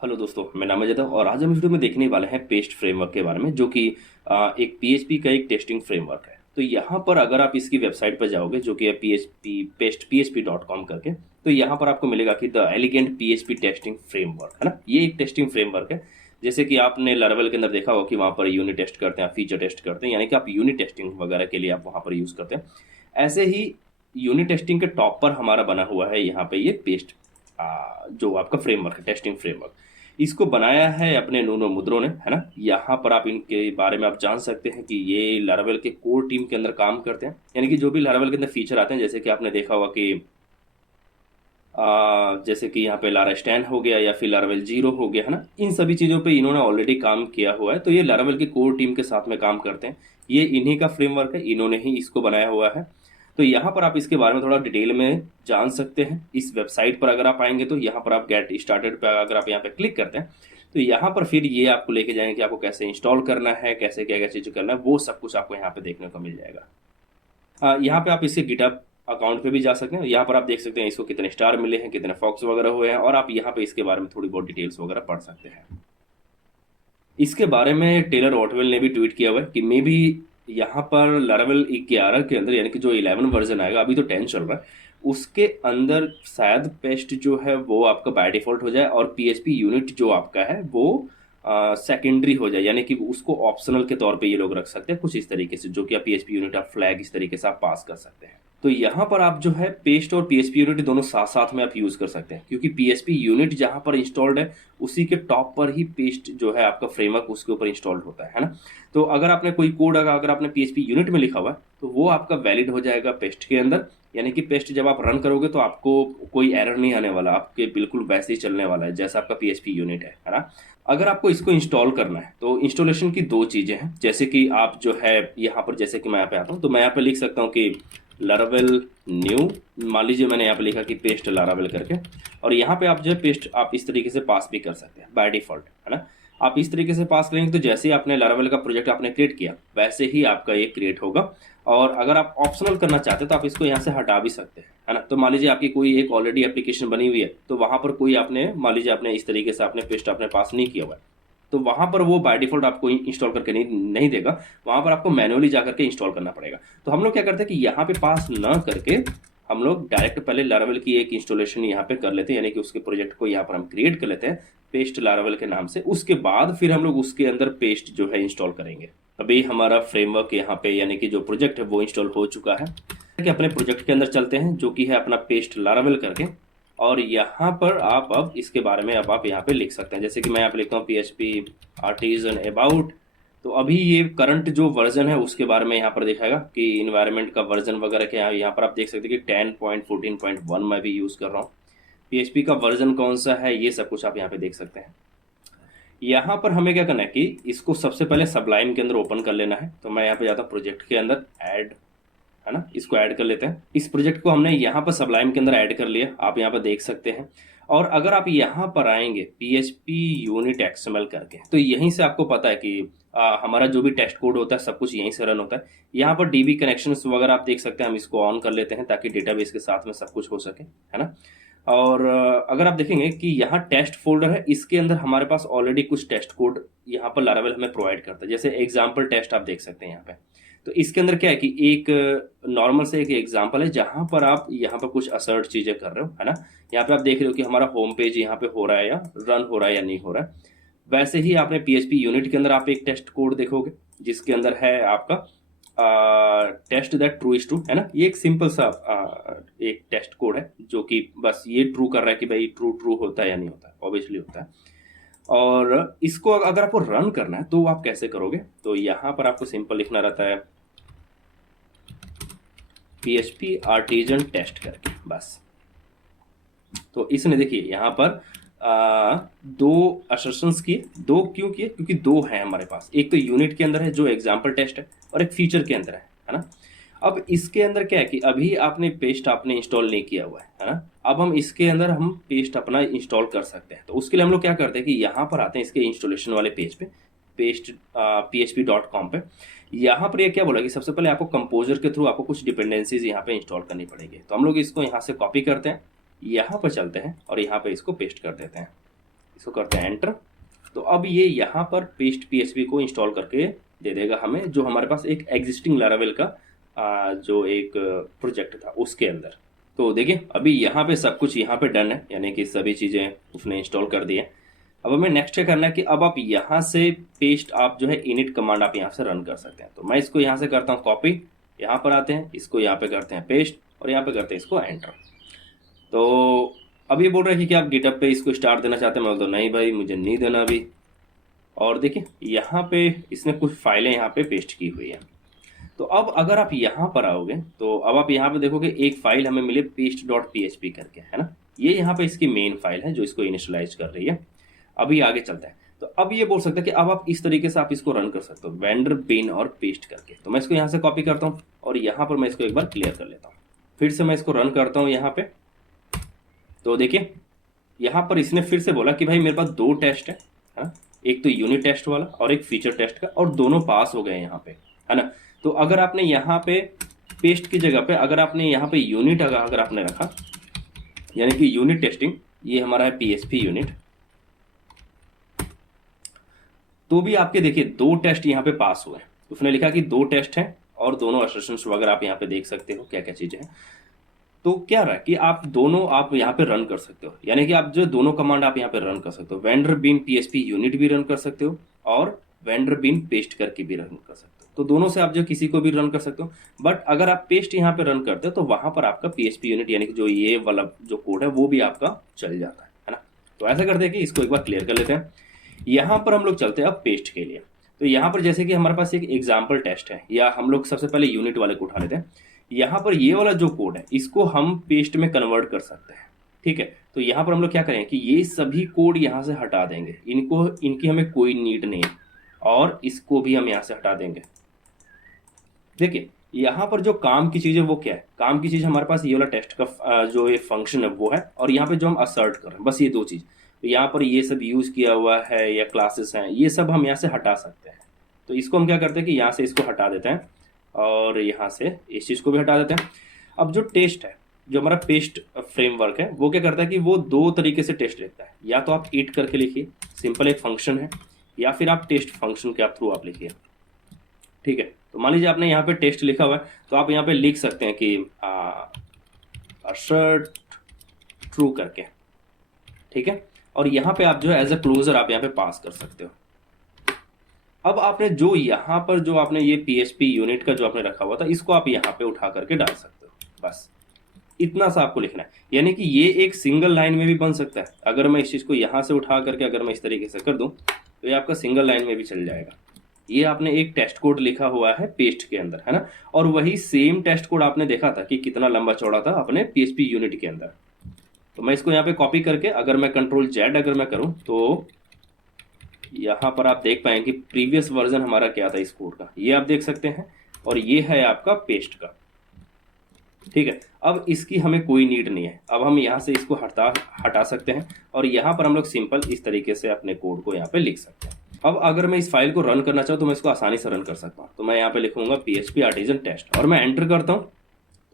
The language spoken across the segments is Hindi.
हेलो दोस्तों, मैं नाम है जैदव और आज हम इस वीडियो में देखने वाले हैं पेस्ट फ्रेमवर्क के बारे में, जो कि एक पीएचपी का एक टेस्टिंग फ्रेमवर्क है। तो यहाँ पर अगर आप इसकी वेबसाइट पर जाओगे, जो कि है php.com करके, तो यहाँ पर आपको मिलेगा कि the elegant PHP testing framework, है ना। ये एक टेस्टिंग फ्रेमवर्क है। जैसे कि आपने लारावेल के अंदर देखा होगा कि वहाँ पर यूनिट टेस्ट करते हैं, फीचर टेस्ट करते हैं, यानी कि आप यूनिट टेस्टिंग वगैरह के लिए आप वहाँ पर यूज़ करते हैं। ऐसे ही यूनिट टेस्टिंग के टॉप पर हमारा बना हुआ है यहाँ पे ये पेस्ट, जो आपका फ्रेमवर्क है, टेस्टिंग फ्रेमवर्क। इसको बनाया है अपने नूनो मुद्रो ने, है ना। यहाँ पर आप इनके बारे में आप जान सकते हैं कि ये लारावेल के कोर टीम के अंदर काम करते हैं, यानी कि जो भी लारावेल के अंदर फीचर आते हैं, जैसे कि आपने देखा होगा कि जैसे कि यहाँ पे लारा स्टैन हो गया या फिर लारावेल जीरो हो गया, है ना। इन सभी चीज़ों पे इन्होंने ऑलरेडी काम किया हुआ है, तो ये लारावेल की कोर टीम के साथ में काम करते हैं। ये इन्हीं का फ्रेमवर्क है, इन्होंने ही इसको बनाया हुआ है। तो यहाँ पर आप इसके बारे में थोड़ा डिटेल में जान सकते हैं। इस वेबसाइट पर अगर आप आएंगे तो यहाँ पर आप गेट स्टार्टेड पे अगर आप यहाँ पे क्लिक करते हैं तो यहाँ पर फिर ये आपको लेके जाएंगे कि आपको कैसे इंस्टॉल करना है, कैसे क्या क्या चीज़ करना है, वो सब कुछ आपको यहाँ पे देखने को मिल जाएगा। यहाँ पे आप इसके गिटहब अकाउंट पे भी जा सकते हैं। यहाँ पर आप देख सकते हैं इसको कितने स्टार मिले हैं, कितने फॉक्स वगैरह हुए हैं, और आप यहाँ पे इसके बारे में थोड़ी बहुत डिटेल्स वगैरह पढ़ सकते हैं। इसके बारे में टेलर ऑटवेल ने भी ट्वीट किया हुआ है कि मे बी यहाँ पर लारावेल 11 के अंदर, यानी कि जो 11 वर्जन आएगा, अभी तो 10 चल रहा है, उसके अंदर शायद पेस्ट जो है वो आपका बाय डिफॉल्ट हो जाए और पीएचपी यूनिट जो आपका है वो सेकेंडरी हो जाए, यानी कि उसको ऑप्शनल के तौर पे ये लोग रख सकते हैं कुछ इस तरीके से, जो कि आप पीएचपी यूनिट आप फ्लैग इस तरीके से आप पास कर सकते हैं। तो यहाँ पर आप जो है पेस्ट और पीएचपी यूनिट दोनों साथ साथ में आप यूज कर सकते हैं, क्योंकि पीएचपी यूनिट जहाँ पर इंस्टॉल्ड है उसी के टॉप पर ही पेस्ट जो है आपका फ्रेमवर्क उसके ऊपर इंस्टॉल्ड होता है ना। तो अगर आपने कोई कोड अगर आपने पीएचपी यूनिट में लिखा हुआ है तो वो आपका वैलिड हो जाएगा पेस्ट के अंदर, यानी कि पेस्ट जब आप रन करोगे तो आपको कोई एरर नहीं आने वाला, आपके बिल्कुल वैसे ही चलने वाला है जैसा आपका पीएचपी यूनिट है ना। अगर आपको इसको इंस्टॉल करना है तो इंस्टॉलेशन की दो चीज़ें हैं, जैसे कि आप जो है यहाँ पर, जैसे कि मैं यहाँ पे आता हूँ तो मैं यहाँ पे लिख सकता हूँ कि लारावेल न्यू, मान लीजिए मैंने यहाँ पे लिखा कि पेस्ट लारावेल करके, और यहाँ पे आप जो है पेस्ट आप इस तरीके से पास भी कर सकते हैं बाय डिफॉल्ट, है ना। आप इस तरीके से पास करेंगे तो जैसे ही आपने लारावेल का प्रोजेक्ट आपने क्रिएट किया वैसे ही आपका ये क्रिएट होगा। और अगर आप ऑप्शनल करना चाहते हैं तो आप इसको यहाँ से हटा भी सकते हैं, है ना। तो मान लीजिए आपकी कोई एक ऑलरेडी एप्लीकेशन बनी हुई है, तो वहाँ पर कोई आपने, मान लीजिए आपने इस तरीके से आपने पेस्ट आपने पास नहीं किया हुआ है, तो वहां पर वो बाय डिफॉल्ट आपको इंस्टॉल करके नहीं देगा, वहां पर आपको मैनुअली जा करके इंस्टॉल करना पड़ेगा। तो हम लोग क्या करते हैं कि यहाँ पे पास ना करके हम लोग डायरेक्ट पहले लारावेल की एक इंस्टॉलेशन यहाँ पे कर लेते हैं, यानी कि उसके प्रोजेक्ट को यहाँ पर हम क्रिएट कर लेते हैं पेस्ट लारावेल के नाम से। उसके बाद फिर हम लोग उसके अंदर पेस्ट जो है इंस्टॉल करेंगे। अभी हमारा फ्रेमवर्क यहाँ पे, यानी कि जो प्रोजेक्ट है वो इंस्टॉल हो चुका है। कि अपने प्रोजेक्ट के अंदर चलते हैं, जो कि है अपना पेस्ट लारावेल करके, और यहाँ पर आप अब इसके बारे में अब आप यहाँ पे लिख सकते हैं। जैसे कि मैं यहाँ पे लिखता हूँ PHP आर्टिजन अबाउट, तो अभी ये करंट जो वर्जन है उसके बारे में यहाँ पर दिखाएगा कि इन्वायरमेंट का वर्जन वगैरह के यहाँ पर आप देख सकते हैं कि 10.14.1 मैं भी यूज़ कर रहा हूँ। PHP का वर्जन कौन सा है ये सब कुछ आप यहाँ पे देख सकते हैं। यहाँ पर हमें क्या करना है कि इसको सबसे पहले सबलाइम के अंदर ओपन कर लेना है। तो मैं यहाँ पे जाता हूँ प्रोजेक्ट के अंदर, ऐड, है ना, इसको ऐड कर लेते हैं। इस प्रोजेक्ट को हमने यहाँ पर सबलाइम के अंदर ऐड कर लिया, आप यहाँ पर देख सकते हैं। और अगर आप यहाँ पर आएंगे PHP यूनिट XML करके, तो यहीं से आपको पता है कि हमारा जो भी टेस्ट कोड होता है सब कुछ यहीं से रन होता है। यहाँ पर DB कनेक्शंस वगैरह आप देख सकते हैं, हम इसको ऑन कर लेते हैं ताकि डेटाबेस के साथ में सब कुछ हो सके, है ना। और अगर आप देखेंगे कि यहाँ टेस्ट फोल्डर है, इसके अंदर हमारे पास ऑलरेडी कुछ टेस्ट कोड यहाँ पर लारावेल हमें प्रोवाइड करता है। जैसे एग्जाम्पल टेस्ट आप देख सकते हैं यहाँ पे, तो इसके अंदर क्या है कि एक नॉर्मल से एक एग्जांपल है जहां पर आप यहाँ पर कुछ असर्ट चीजें कर रहे हो, है ना। यहाँ पे आप देख रहे हो कि हमारा होम पेज यहाँ पे हो रहा है या रन हो रहा है या नहीं हो रहा है। वैसे ही आपने PHP यूनिट के अंदर आप एक टेस्ट कोड देखोगे जिसके अंदर है आपका test that true is true, है ना। ये एक सिंपल सा एक टेस्ट कोड है जो कि बस ये ट्रू कर रहा है कि भाई ट्रू ट्रू होता है या नहीं होता है, ऑब्वियसली होता है। और इसको अगर आपको रन करना है तो आप कैसे करोगे, तो यहाँ पर आपको सिंपल लिखना रहता है PHP आर्टिजन टेस्ट करके, बस। तो इसने देखिए यहाँ पर दो असर्शंस किए, दो क्यों किए, क्योंकि दो हैं हमारे पास, एक तो यूनिट के अंदर है जो एग्जाम्पल टेस्ट है, और एक फीचर के अंदर है ना। अब इसके अंदर क्या है कि अभी आपने पेस्ट आपने इंस्टॉल नहीं किया हुआ है ना। अब हम इसके अंदर हम पेस्ट अपना इंस्टॉल कर सकते हैं। तो उसके लिए हम लोग क्या करते हैं कि यहाँ पर आते हैं इसके इंस्टॉलेशन वाले पेज पे, पेस्ट php.com पे। यहाँ पर ये क्या बोला कि सबसे पहले आपको कंपोजर के थ्रू आपको कुछ डिपेंडेंसीज यहाँ पे इंस्टॉल करनी पड़ेगी। तो हम लोग इसको यहाँ से कॉपी करते हैं, यहाँ पर चलते हैं और यहाँ पे इसको पेस्ट कर देते हैं। इसको करते हैं एंटर। तो अब ये यहाँ पर पेस्ट पीएचपी को इंस्टॉल करके दे देगा हमें, जो हमारे पास एक एग्जिस्टिंग लारावेल का जो एक प्रोजेक्ट था उसके अंदर। तो देखिए अभी यहाँ पे सब कुछ यहाँ पे डन है, यानी कि सभी चीज़ें उसने इंस्टॉल कर दी है। अब हमें नेक्स्ट क्या करना है कि अब आप यहाँ से पेस्ट आप जो है इनिट कमांड आप यहाँ से रन कर सकते हैं। तो मैं इसको यहाँ से करता हूँ कॉपी, यहाँ पर आते हैं, इसको यहाँ पे करते हैं पेस्ट और यहाँ पे करते हैं इसको एंटर। तो अब ये बोल रहा है कि क्या आप गिटअप पे इसको स्टार देना चाहते हैं। मैं बोलता हूँ नहीं भाई, मुझे नहीं देना अभी। और देखिए यहाँ पे इसने कुछ फाइलें यहाँ पे पेस्ट की हुई है। तो अब अगर आप यहाँ पर आओगे तो अब आप यहाँ पे देखोगे एक फाइल हमें मिले पेस्ट डॉट पी करके, है ना। ये यहाँ पे इसकी मेन फाइल है जो इसको इनिशियलाइज कर रही है। अभी आगे चलते हैं। तो अब ये बोल सकते हैं कि अब आप इस तरीके से आप इसको रन कर सकते हो वेंडर बिन और पेस्ट करके। तो मैं इसको यहाँ से कॉपी करता हूँ और यहाँ पर मैं इसको एक बार क्लियर कर लेता हूँ। फिर से मैं इसको रन करता हूँ यहाँ पे। तो देखिए यहाँ पर इसने फिर से बोला कि भाई मेरे पास दो टेस्ट है ना, एक तो यूनिट टेस्ट वाला और एक फीचर टेस्ट का, और दोनों पास हो गए यहाँ पे, है ना। तो अगर आपने यहाँ पे पेस्ट की जगह पे अगर आपने यहाँ पे यूनिट अगर आपने रखा, यानी कि यूनिट टेस्टिंग, ये हमारा है पीएचपी यूनिट, तो भी आपके देखिए दो टेस्ट यहाँ पे पास हुए। उसने लिखा कि दो टेस्ट हैं और दोनों असर्शंस वगैरह आप यहाँ पे देख सकते हो क्या क्या चीजें हैं। तो क्या रहा कि आप दोनों आप यहाँ पे रन कर सकते हो, यानी कि आप जो दोनों कमांड आप यहाँ पे रन कर सकते हो, वेंडर बिन पीएचपी यूनिट भी रन कर सकते हो और वेंडर बिन पेस्ट करके भी रन कर सकते हो। तो दोनों से आप जो किसी को भी रन कर सकते हो। बट अगर आप पेस्ट यहाँ पे रन करते हो तो वहां पर आपका पीएचपी यूनिट यानी कि जो ये वाला जो कोड है वो भी आपका चल जाता है ना। तो ऐसा करते हैं कि इसको एक बार क्लियर कर लेते हैं। यहाँ पर हम लोग चलते हैं अब पेस्ट के लिए। तो यहाँ पर जैसे कि हमारे पास एक एग्जाम्पल टेस्ट है, या हम लोग सबसे पहले यूनिट वाले को उठा लेते हैं। यहाँ पर ये वाला जो कोड है इसको हम पेस्ट में कन्वर्ट कर सकते हैं, ठीक है। तो यहाँ पर हम लोग क्या करेंगे कि ये सभी कोड यहाँ से हटा देंगे, इनकी हमें कोई नीड नहीं है, और इसको भी हम यहाँ से हटा देंगे। देखिए यहाँ पर जो काम की चीज है वो क्या है, काम की चीज हमारे पास ये वाला टेस्ट का जो ये फंक्शन है वो है, और यहाँ पे जो हम असर्ट कर रहे हैं बस ये दो चीज। तो यहाँ पर ये सब यूज किया हुआ है या क्लासेस हैं, ये सब हम यहाँ से हटा सकते हैं। तो इसको हम क्या करते हैं कि यहाँ से इसको हटा देते हैं और यहाँ से इस चीज को भी हटा देते हैं। अब जो टेस्ट है, जो हमारा पेस्ट फ्रेमवर्क है, वो क्या करता है कि वो दो तरीके से टेस्ट लिखता है। या तो आप इट करके लिखिए, सिंपल एक फंक्शन है, या फिर आप टेस्ट फंक्शन के थ्रू आप लिखिए, ठीक है। तो मान लीजिए आपने यहाँ पे टेस्ट लिखा हुआ है, तो आप यहाँ पे लिख सकते हैं कि assert ट्रू करके, ठीक है। और यहाँ पे आप जो है एज अ क्लोजर आप यहाँ पे पास कर सकते हो। अब आपने जो यहाँ पर जो आपने ये पीएचपी यूनिट का जो आपने रखा हुआ था, इसको आप यहाँ पे उठा करके डाल सकते हो। बस इतना सा आपको लिखना है, यानी कि ये एक सिंगल लाइन में भी बन सकता है। अगर मैं इस चीज को यहाँ से उठा करके अगर मैं इस तरीके से कर दूं तो ये आपका सिंगल लाइन में भी चल जाएगा। ये आपने एक टेस्ट कोड लिखा हुआ है पेस्ट के अंदर, है ना। और वही सेम टेस्ट कोड आपने देखा था कि कितना लंबा चौड़ा था अपने पीएचपी यूनिट के अंदर। तो मैं इसको यहाँ पे कॉपी करके अगर मैं कंट्रोल जेड अगर मैं करूँ तो यहाँ पर आप देख पाएंगे कि प्रीवियस वर्जन हमारा क्या था इस कोड का, ये आप देख सकते हैं। और ये है आपका पेस्ट का, ठीक है। अब इसकी हमें कोई नीड नहीं है, अब हम यहाँ से इसको हटा सकते हैं और यहाँ पर हम लोग सिंपल इस तरीके से अपने कोड को यहाँ पे लिख सकते हैं। अब अगर मैं इस फाइल को रन करना चाहूँ तो मैं इसको आसानी से रन कर सकता हूँ। तो मैं यहाँ पे लिखूंगा PHP आर्टिजन टेस्ट और मैं एंटर करता हूँ।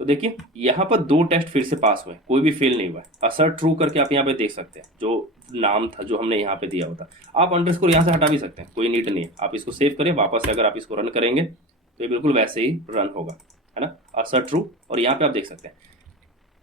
तो देखिए यहाँ पर दो टेस्ट फिर से पास हुए, कोई भी फेल नहीं हुआ। असर्ट ट्रू करके आप यहाँ पे देख सकते हैं, जो नाम था जो हमने यहाँ पे दिया होता। आप अंडरस्कोर यहाँ से हटा भी सकते हैं, कोई नीड नहीं है। आप इसको सेव करें, वापस से अगर आप इसको रन करेंगे तो ये बिल्कुल वैसे ही रन होगा, है ना। असर्ट ट्रू, और यहाँ पे आप देख सकते हैं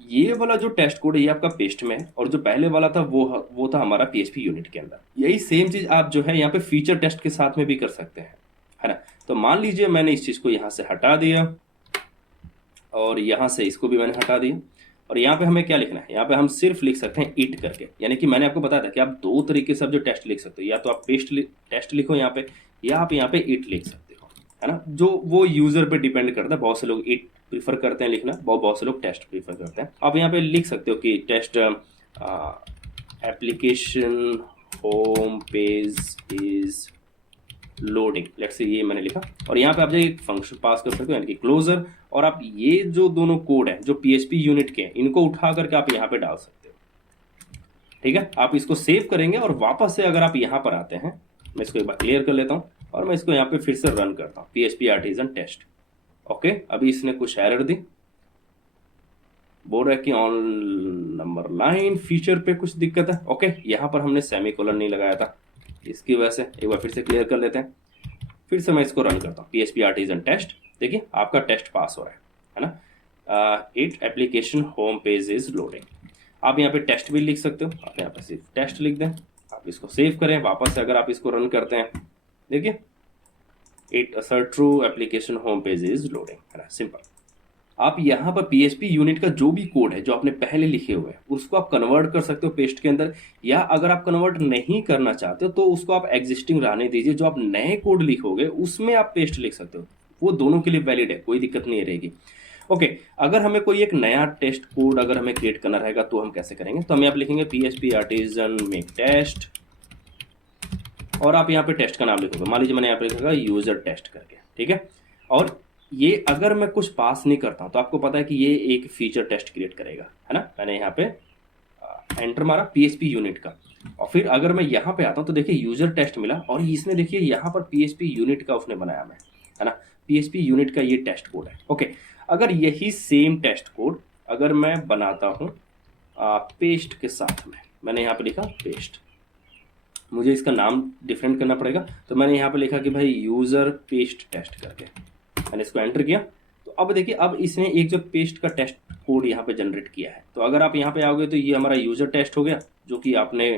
ये वाला जो टेस्ट कोड है ये आपका पेस्ट में है, और जो पहले वाला था वो था हमारा PHP यूनिट के अंदर। यही सेम चीज आप जो है यहाँ पे फीचर टेस्ट के साथ में भी कर सकते हैं, है ना। तो मान लीजिए मैंने इस चीज को यहाँ से हटा दिया और यहाँ से इसको भी मैंने हटा दिया, और यहाँ पे हमें क्या लिखना है, यहाँ पे हम सिर्फ लिख सकते हैं इट करके। यानी कि मैंने आपको बताया था कि आप दो तरीके से आप जो टेस्ट लिख सकते हो, या तो आप टेस्ट लिखो यहाँ पे, या आप यहाँ पे इट लिख सकते हो, है ना। जो वो यूजर पे डिपेंड करता है, बहुत से लोग इट प्रीफर करते हैं लिखना, बहुत से लोग टेस्ट प्रीफर करते हैं। आप यहाँ पे लिख सकते हो कि test application home page is loading, let's say ये मैंने लिखा, और यहाँ पे आप जो एक फंक्शन पास कर सकते हो यानी कि क्लोजर। और आप ये जो दोनों कोड है जो PHP यूनिट के हैं, इनको उठा करके आप यहाँ पे डाल सकते हो, ठीक है। आप इसको सेव करेंगे और वापस से अगर आप यहाँ पर आते हैं, मैं इसको एक बार क्लियर कर लेता हूँ और मैं इसको यहाँ पे फिर से रन करता हूँ PHP आर्टिजन टेस्ट। ओके, अभी इसने कुछ एरर दी, बोल रहा है कि ऑन नंबर लाइन फीचर पे कुछ दिक्कत है। ओके, यहाँ पर हमने सेमीकोलन नहीं लगाया था, इसकी वजह से एक बार फिर से क्लियर कर लेते हैं। फिर से मैं इसको रन करता हूँ, PHP आर्टिजन टेस्ट। देखिए आपका टेस्ट पास हो रहा है ना। It application home page is loading. आप यहाँ पे टेस्ट भी लिख सकते हो, आप यहाँ पे सिर्फ टेस्ट लिख दें, आप इसको सेव करें, वापस से अगर आप इसको रन करते हैं, देखिए it assert true application home page is loading, है ना, सिंपल। आप यहाँ पर PHP यूनिट का जो भी कोड है जो आपने पहले लिखे हुए हैं उसको आप कन्वर्ट कर सकते हो पेस्ट के अंदर, या अगर आप कन्वर्ट नहीं करना चाहते हो तो उसको आप एग्जिस्टिंग रहने दीजिए, जो आप नए कोड लिखोगे उसमें आप पेस्ट लिख सकते हो, वो दोनों के लिए वैलिड है, कोई दिक्कत नहीं रहेगी। ओके, अगर हमें कोई एक नया टेस्ट कोड अगर हमें क्रिएट करना रहेगा तो हम कैसे करेंगे, तो हम यहाँ पे लिखेंगे PHP आर्टिजन मेक टेस्ट, और आप यहाँ पे टेस्ट का नाम लिखोगे, मान लीजिए मैंने यहाँ पे लिखा यूजर टेस्ट करके, ठीक है। और ये अगर मैं कुछ पास नहीं करता हूँ तो आपको पता है कि ये एक फीचर टेस्ट क्रिएट करेगा, है ना। मैंने यहाँ पे एंटर मारा PHP यूनिट का, और फिर अगर मैं यहाँ पे आता हूँ तो देखिए यूजर टेस्ट मिला, और इसने देखिए यहाँ पर PHP यूनिट का उसने बनाया मैं, है ना, PHP यूनिट का ये टेस्ट कोड है। ओके, अगर यही सेम टेस्ट कोड अगर मैं बनाता हूँ पेस्ट के साथ में, मैंने यहाँ पे लिखा पेस्ट, मुझे इसका नाम डिफरेंट करना पड़ेगा, तो मैंने यहाँ पे लिखा कि भाई यूज़र पेस्ट टेस्ट करके, मैंने इसको एंटर किया। तो अब देखिए अब इसने एक जो पेस्ट का टेस्ट कोड यहाँ पे जनरेट किया है, तो अगर आप यहाँ पे आओगे तो ये हमारा यूज़र टेस्ट हो गया, जो कि आपने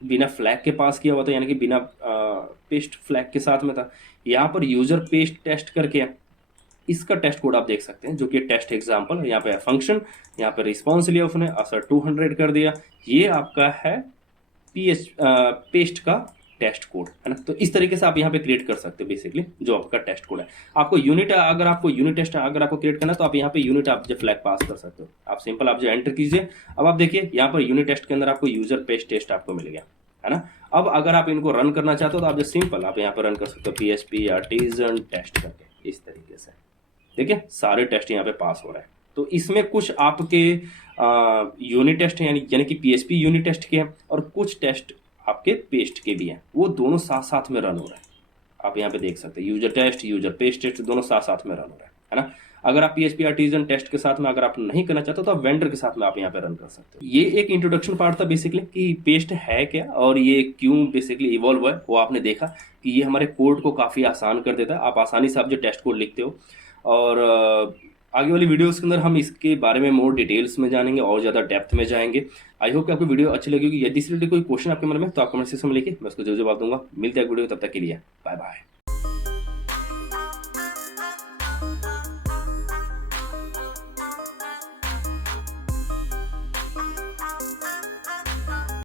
बिना फ्लैग के पास किया हुआ था, यानी कि बिना पेस्ट फ्लैग के साथ में था। यहाँ पर यूज़र पेस्ट टेस्ट करके इसका टेस्ट कोड आप देख सकते हैं, जो कि टेस्ट एग्जाम्पल है। यहाँ पे फंक्शन, यहाँ पे रिस्पॉन्स लिया उसने, असर 200 कर दिया, ये आपका है पेस्ट का टेस्ट कोड, है ना। तो इस तरीके से आप यहाँ पे क्रिएट कर सकते हो बेसिकली जो आपका टेस्ट कोड है। आपको यूनिट, अगर आपको यूनिट टेस्ट अगर आपको क्रिएट करना है तो आप यहाँ पे यूनिट आप जो फ्लैग पास कर सकते हो, आप सिंपल आप जो एंटर कीजिए। अब आप देखिए यहाँ पर यूनिट टेस्ट के अंदर आपको यूजर पेस्ट टेस्ट आपको मिल गया, है ना। अब अगर आप इनको रन करना चाहते हो तो आप जो सिंपल आप यहाँ पर रन कर सकते हो PHP आर्टिजन टेस्ट करके, इस तरीके से देखिए सारे टेस्ट यहाँ पे पास हो रहे हैं। तो इसमें कुछ आपके यूनिट टेस्ट हैं, यानी कि PHP यूनिट टेस्ट के हैं, और कुछ टेस्ट आपके पेस्ट के भी हैं, वो दोनों साथ साथ में रन हो रहे हैं। आप यहाँ पे देख सकते हैं user test, user paste test दोनों साथ साथ में रन हो रहे हैं, है ना। अगर आप PHP आर्टिजन टेस्ट के साथ में अगर आप नहीं करना चाहते तो आप वेंडर के साथ में आप यहाँ पे रन कर सकते हो। ये एक इंट्रोडक्शन पार्ट था बेसिकली कि पेस्ट है क्या और ये क्यों बेसिकली इवॉल्व हुआ है, वो आपने देखा कि ये हमारे कोड को काफ़ी आसान कर देता है। आप आसानी से आप जो टेस्ट कोड लिखते हो, और आगे वाली वीडियोस के अंदर हम इसके बारे में मोर डिटेल्स में जानेंगे और ज़्यादा डेप्थ में जाएंगे। आई होप कि आपको वीडियो अच्छी लगेगी। यदि इस रिलेटेड कोई क्वेश्चन आपके मन में तो आप कमेंट सेक्शन में लिखिए, मैं उसको जरूर जवाब दूंगा। मिलते हैं वीडियो, तब तक के लिए बाय बाय।